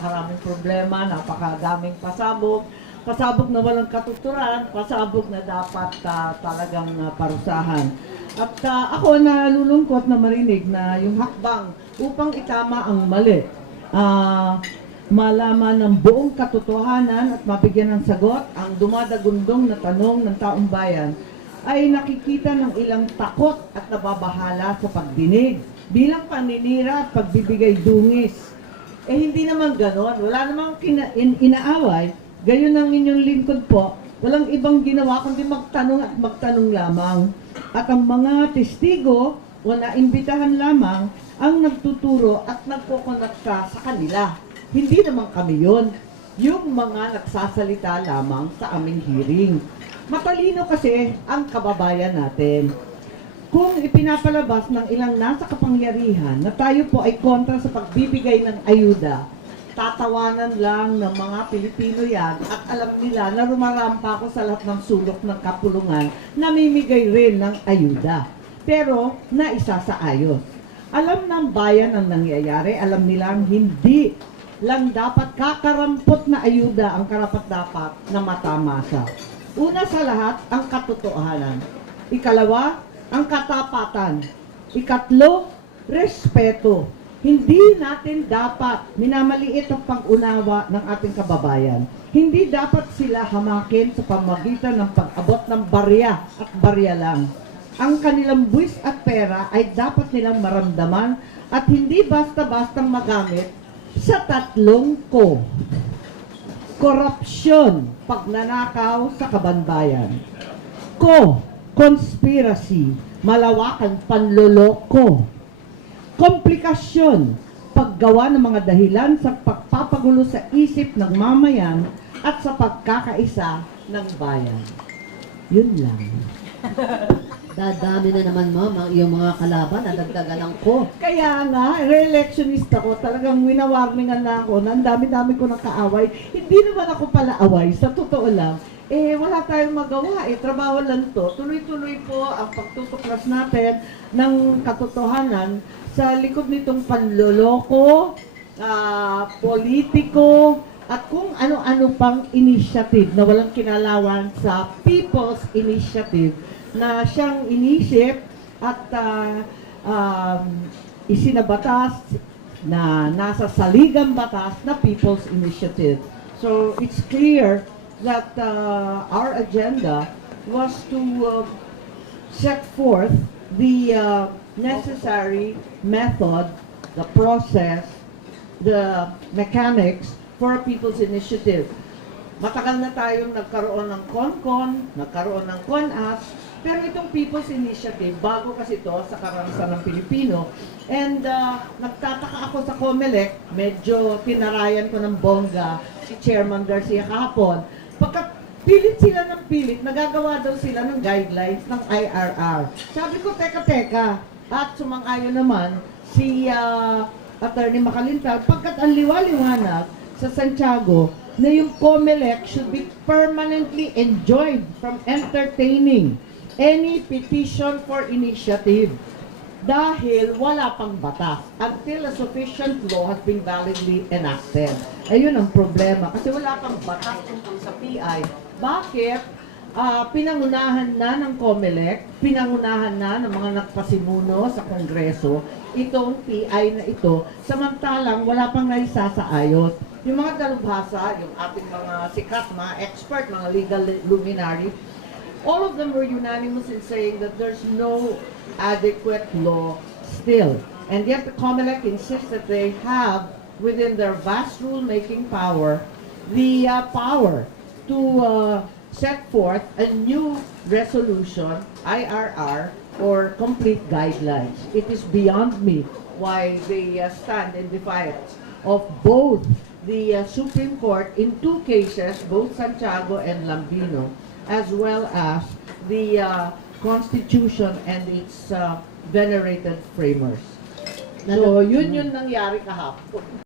napakaraming problema, napakadaming pasabog, pasabog na walang katuturan, pasabog na dapat ah, talagang ah, parusahan. At ah, ako nalulungkot na marinig na yung hakbang upang itama ang mali. Ah, malaman ng buong katotohanan at mabigyan ng sagot ang dumadagundong na tanong ng taong bayan ay nakikita ng ilang takot at nababahala sa pagdinig bilang paninira at pagbibigay dungis. Eh hindi naman ganon, wala namang kina- in- inaaway, gayon ang inyong lingkod po, walang ibang ginawa kundi magtanong at magtanong lamang. At ang mga testigo o naimbitahan lamang ang nagtuturo at nagkokonekta sa kanila. Hindi naman kami yon. Yung mga nagsasalita lamang sa aming hearing. Matalino kasi ang kababayan natin. Kung ipinapalabas ng ilang nasa kapangyarihan na tayo po ay kontra sa pagbibigay ng ayuda, tatawanan lang ng mga Pilipino yan at alam nila na rumarampa ako sa lahat ng sulok ng kapulungan, namimigay rin ng ayuda. Pero naisasaayos. Alam ng bayan ang nangyayari, alam nilang hindi lang dapat kakarampot na ayuda ang karapat-dapat na matamasa. Una sa lahat, ang katotohanan. Ikalawa, ang katapatan. Ikatlo, respeto. Hindi natin dapat minamaliit ang pag-unawa ng ating kababayan. Hindi dapat sila hamakin sa pamagitan ng pag-abot ng barya at barya lang. Ang kanilang buwis at pera ay dapat nilang maramdaman at hindi basta-bastang magamit sa tatlong ko. Korupsyon, pagnanakaw sa kabanbayan. Ko, conspiracy, malawakang panloloko. Komplikasyon, paggawa ng mga dahilan sa pagpapagulo sa isip ng mamayan at sa pagkakaisa ng bayan. Yun lang. Dadami na naman mo, mga, yung mga kalaban, nadagdagan ang ko. Kaya nga, re-electionista ko, talagang winawarningan na ako ang dami-dami ko ng kaaway. Hindi naman ako pala away, sa totoo lang. Eh, wala tayong magawa. Eh, trabaho lang to. Tuloy-tuloy po ang pagtutuklas natin ng katotohanan sa likod nitong panloloko, ah, politiko, at kung ano-ano pang initiative na walang kinalawan sa People's Initiative na siyang inisip at ah, um, isinabatas na nasa saligang batas na People's Initiative. So it's clear that uh, our agenda was to uh, set forth the uh, necessary method, the process, the mechanics for a people's initiative. Matagal na tayong nagkaroon ng CONCON, nagkaroon ng CONAS, pero itong People's Initiative, bago kasi ito sa karanasan ng Pilipino. And uh, nagtataka ako sa COMELEC, medyo tinarayan ko ng bongga si Chairman Garcia kahapon. Pilit sila ng pilit, nagagawa daw sila ng guidelines ng IRR. Sabi ko, teka, teka. At sumang-ayon naman si uh, Attorney Makalintal, pagkat ang liwaliwanag sa Santiago na yung COMELEC should be permanently enjoined from entertaining any petition for initiative dahil wala pang batas until a sufficient law has been validly enacted. Ayun ang problema kasi wala pang batas tungkol sa PI. Bakit? Ah, pinangunahan na ng COMELEC, pinangunahan na ng mga nagpasimuno sa Kongreso itong PI na ito, samantalang wala pang naisasaayos. Yung mga dalubhasa, yung ating mga sikat, mga expert, mga legal luminary, all of them were unanimous in saying that there's no adequate law still. And yet the COMELEC insists that they have, within their vast rule-making power, the uh, power to uh, set forth a new resolution, IRR, or complete guidelines. It is beyond me why they uh, stand in defiance of both the uh, Supreme Court in two cases, both Santiago and Lambino, as well as the uh, Constitution and its uh, venerated framers. So, yun yun nangyari kahapon.